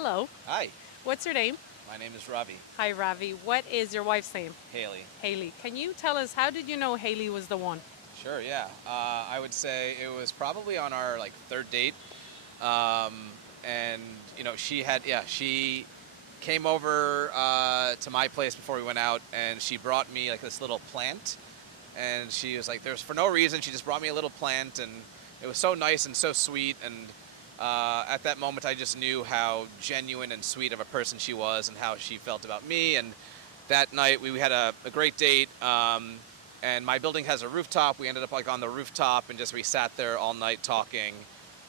Hello. Hi, What's your name? my name is Ravi. Hi, Ravi. What is your wife's name? Hailey. Hailey. Can you tell us how did you know Hailey was the one? Sure, yeah. I would say it was probably on our third date, um, and she came over to my place before we went out, and she brought me like this little plant, and she was like, "There's for no reason." She just brought me a little plant, and it was so nice and so sweet, and at that moment, I just knew how genuine and sweet of a person she was, and how she felt about me, and that night we had a great date. And my building has a rooftop. We ended up like on the rooftop and just we sat there all night talking,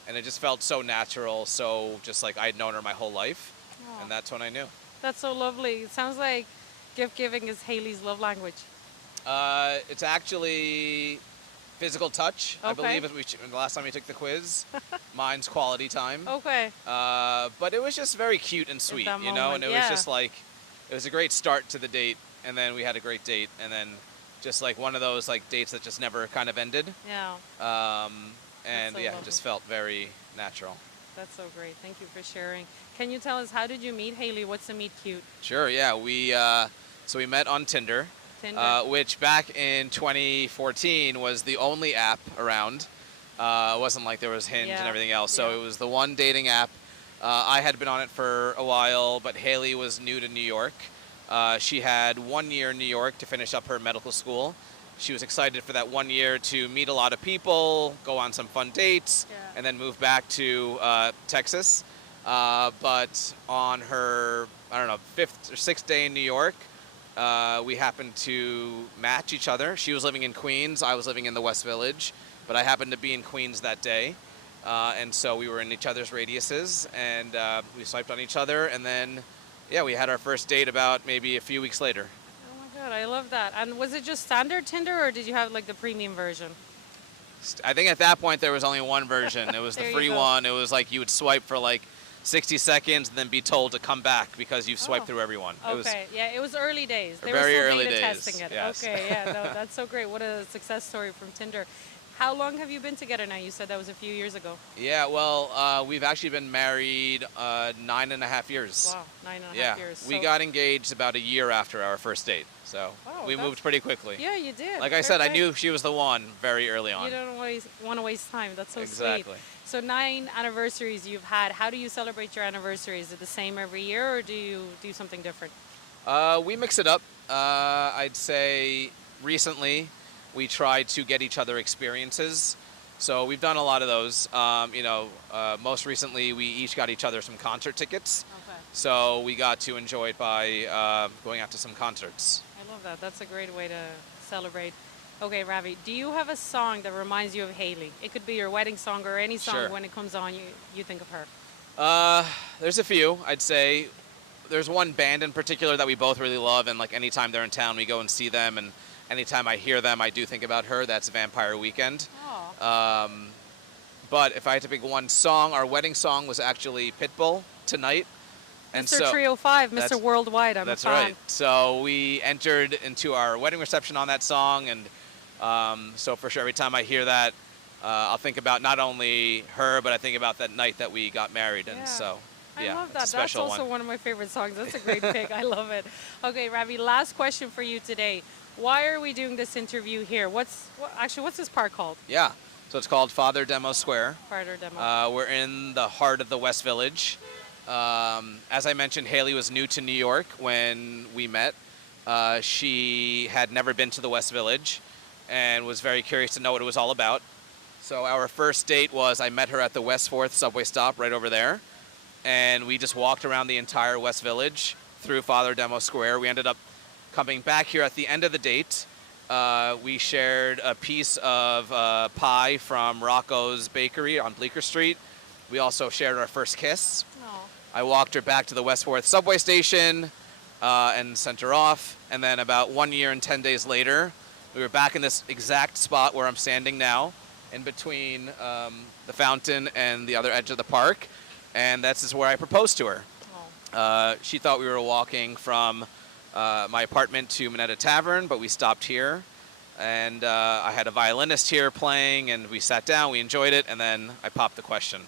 and it just felt so natural, so just like I'd known her my whole life, Aw, and that's when I knew. that's so lovely. It sounds like gift giving is Hailey's love language. It's actually physical touch. I Okay. believe the last time we took the quiz. Mine's quality time. Okay. But it was just very cute and sweet, that you know, and moment, it was yeah. just like it was a great start to the date, and then we had a great date, and then just like one of those like dates that just never kind of ended. Yeah. And so yeah, it lovely. just felt very natural. That's so great. Thank you for sharing. Can you tell us how did you meet Hailey? What's the meet cute? Sure, yeah. We met on Tinder, Tinder. which back in 2014 was the only app around. It wasn't like there was Hinge and Yeah. everything else. So Yeah. it was the one dating app. I had been on it for a while, but Haley was new to New York. She had 1 year in New York to finish up her medical school. She was excited for that 1 year to meet a lot of people, go on some fun dates, Yeah. and then move back to Texas. But on her, I don't know, fifth or sixth day in New York, we happened to match each other. She was living in Queens, I was living in the West Village, but I happened to be in Queens that day. And so we were in each other's radiuses, and we swiped on each other, and then, yeah, we had our first date about maybe a few weeks later. Oh my God, I love that. And was it just standard Tinder or did you have like the premium version? I think at that point there was only one version. It was the There you free go. one. It was like you would swipe for like 60 seconds and then be told to come back because you've swiped Oh, through everyone. It was okay, yeah, it was early days. They were very still early beta days, testing it. yes. Okay, yeah, no, that's so great. What a success story from Tinder. How long have you been together now? You said that was a few years ago. Yeah, well, we've actually been married 9.5 years. Wow, nine and a Yeah, half years. we So- got engaged about a year after our first date, so Wow, we that's- moved pretty quickly. Yeah, you did. Like I Fair said, I play. knew she was the one very early on. You don't want to waste time. That's so Exactly. sweet. So 9 anniversaries you've had. How do you celebrate your anniversary? Is it the same every year, or do you do something different? We mix it up. I'd say recently we tried to get each other experiences. So we've done a lot of those. Most recently we each got each other some concert tickets. Okay. So we got to enjoy it by going out to some concerts. I love that. That's a great way to celebrate. Okay, Ravi, do you have a song that reminds you of Hailey? It could be your wedding song or any song Sure. when it comes on, you think of her. There's a few, I'd say. There's one band in particular that we both really love, and like anytime they're in town, we go and see them, and anytime I hear them, I do think about her. That's Vampire Weekend. Oh. But if I had to pick one song, our wedding song was actually Pitbull, Tonight. And Mr. so Trio 5, Mr. that's- Worldwide, I'm that's a fan. right. So we entered into our wedding reception on that song, and so for sure, every time I hear that, I'll think about not only her, but I think about that night that we got married, and Yeah. so yeah, I love it's that. a special That's also one. one of my favorite songs. That's a great pick. I love it. Okay, Ravi, last question for you today. Why are we doing this interview here? What's this park called? Yeah. So it's called Father Demo Square. Carter Demo. We're in the heart of the West Village. As I mentioned, Haley was new to New York when we met. She had never been to the West Village and was very curious to know what it was all about. So our first date was I met her at the West 4th subway stop right over there. And we just walked around the entire West Village through Father Demo Square. We ended up coming back here at the end of the date. We shared a piece of pie from Rocco's Bakery on Bleecker Street. We also shared our first kiss. Oh, I walked her back to the West 4th subway station and sent her off. And then about 1 year and 10 days later, we were back in this exact spot where I'm standing now, in between the fountain and the other edge of the park. And that's just where I proposed to her. oh. She thought we were walking from my apartment to Minetta Tavern, but we stopped here. And I had a violinist here playing, and we sat down, we enjoyed it, and then I popped the question.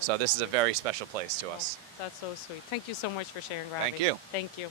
So this is a very special place to us. That's so sweet. Thank you so much for sharing, Ravi. Thank you. Thank you.